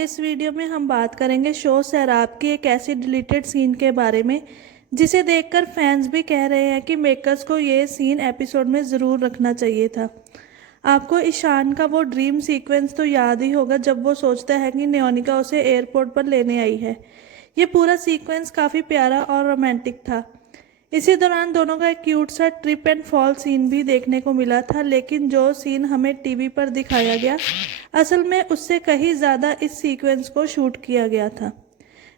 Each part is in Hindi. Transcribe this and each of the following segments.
के इस वीडियो में हम बात करेंगे शो सैराब की एक ऐसी डिलीटेड सीन के बारे में जिसे देखकर फैंस भी कह रहे हैं कि मेकर्स को ये सीन एपिसोड में ज़रूर रखना चाहिए था। आपको ईशान का वो ड्रीम सीक्वेंस तो याद ही होगा जब वो सोचता है कि नियोनिका उसे एयरपोर्ट पर लेने आई है। ये पूरा सीक्वेंस काफ़ी प्यारा और रोमांटिक था। इसी दौरान दोनों का एक क्यूट सा ट्रिप एंड फॉल सीन भी देखने को मिला था, लेकिन जो सीन हमें टीवी पर दिखाया गया असल में उससे कहीं ज़्यादा इस सीक्वेंस को शूट किया गया था।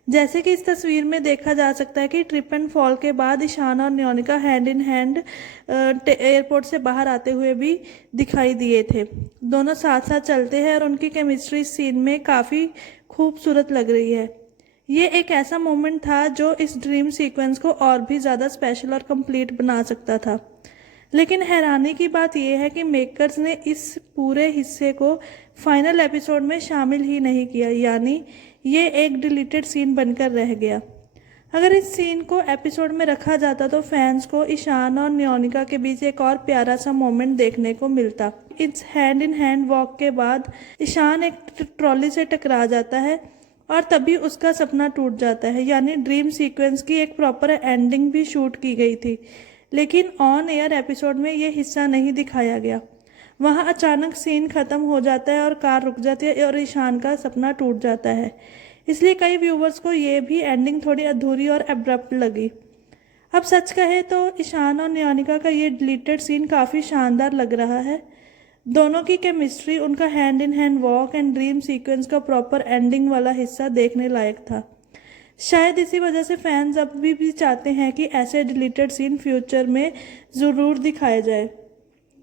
जैसे कि इस तस्वीर में देखा जा सकता है कि ट्रिप एंड फॉल के बाद ईशान और नियोनिका हैंड इन हैंड एयरपोर्ट से बाहर आते हुए भी दिखाई दिए थे। दोनों साथ साथ चलते हैं और उनकी केमिस्ट्री सीन में काफ़ी खूबसूरत लग रही है। ये एक ऐसा मोमेंट था जो इस ड्रीम सीक्वेंस को और भी ज़्यादा स्पेशल और कंप्लीट बना सकता था। लेकिन हैरानी की बात यह है कि मेकर्स ने इस पूरे हिस्से को फाइनल एपिसोड में शामिल ही नहीं किया, यानी ये एक डिलीटेड सीन बनकर रह गया। अगर इस सीन को एपिसोड में रखा जाता तो फैंस को ईशान और नियोनिका के बीच एक और प्यारा सा मोमेंट देखने को मिलता। इस हैंड इन हैंड वॉक के बाद ईशान एक ट्रॉली से टकरा जाता है और तभी उसका सपना टूट जाता है, यानी ड्रीम सीक्वेंस की एक प्रॉपर एंडिंग भी शूट की गई थी, लेकिन ऑन एयर एपिसोड में ये हिस्सा नहीं दिखाया गया। वहाँ अचानक सीन ख़त्म हो जाता है और कार रुक जाती है और ईशान का सपना टूट जाता है। इसलिए कई व्यूवर्स को ये भी एंडिंग थोड़ी अधूरी और एब्रप्ट लगी। अब सच कहे तो ईशान और नियोनिका का ये डिलीटेड सीन काफ़ी शानदार लग रहा है। दोनों की केमिस्ट्री, उनका hand in hand walk and dream sequence का प्रॉपर एंडिंग वाला हिस्सा देखने लायक था। शायद इसी वजह से फैंस अब भी चाहते हैं कि ऐसे डिलीटेड सीन फ्यूचर में ज़रूर दिखाए जाए।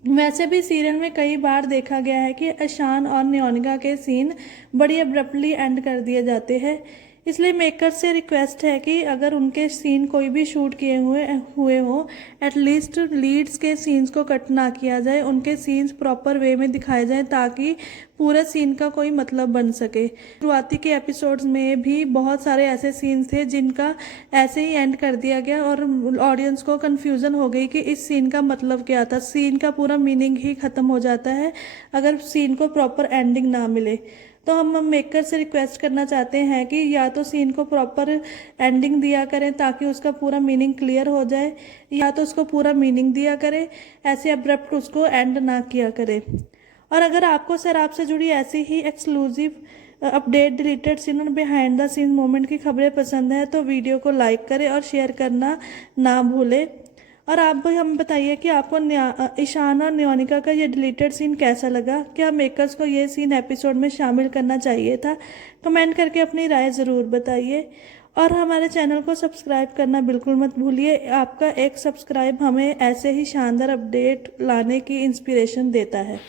वैसे भी सीरियल में कई बार देखा गया है कि ईशान और नियोनिका के सीन बड़ी अब्रप्टली एंड कर दिए जाते हैं। इसलिए मेकर से रिक्वेस्ट है कि अगर उनके सीन कोई भी शूट किए हुए हो, एटलीस्ट लीड्स के सीन्स को कट ना किया जाए, उनके सीन्स प्रॉपर वे में दिखाए जाएं ताकि पूरे सीन का कोई मतलब बन सके। शुरुआती के एपिसोड्स में भी बहुत सारे ऐसे सीन्स थे जिनका ऐसे ही एंड कर दिया गया और ऑडियंस को कन्फ्यूज़न हो गई कि इस सीन का मतलब क्या था। सीन का पूरा मीनिंग ही ख़त्म हो जाता है अगर सीन को प्रॉपर एंडिंग ना मिले। तो हम मेकर से रिक्वेस्ट करना चाहते हैं कि या तो सीन को प्रॉपर एंडिंग दिया करें ताकि उसका पूरा मीनिंग क्लियर हो जाए, या तो उसको पूरा मीनिंग दिया करें, ऐसे अब्रप्ट उसको एंड ना किया करें। और अगर आपको सैराब से जुड़ी ऐसी ही एक्सक्लूसिव अपडेट, डिलीटेड सीन और बिहाइंड द सीन मोमेंट की खबरें पसंद है तो वीडियो को लाइक करें और शेयर करना ना भूलें। और आप भी हमें बताइए कि आपको ईशान और नियोनिका का ये डिलीटेड सीन कैसा लगा। क्या मेकर्स को ये सीन एपिसोड में शामिल करना चाहिए था? कमेंट करके अपनी राय ज़रूर बताइए और हमारे चैनल को सब्सक्राइब करना बिल्कुल मत भूलिए। आपका एक सब्सक्राइब हमें ऐसे ही शानदार अपडेट लाने की इंस्पिरेशन देता है।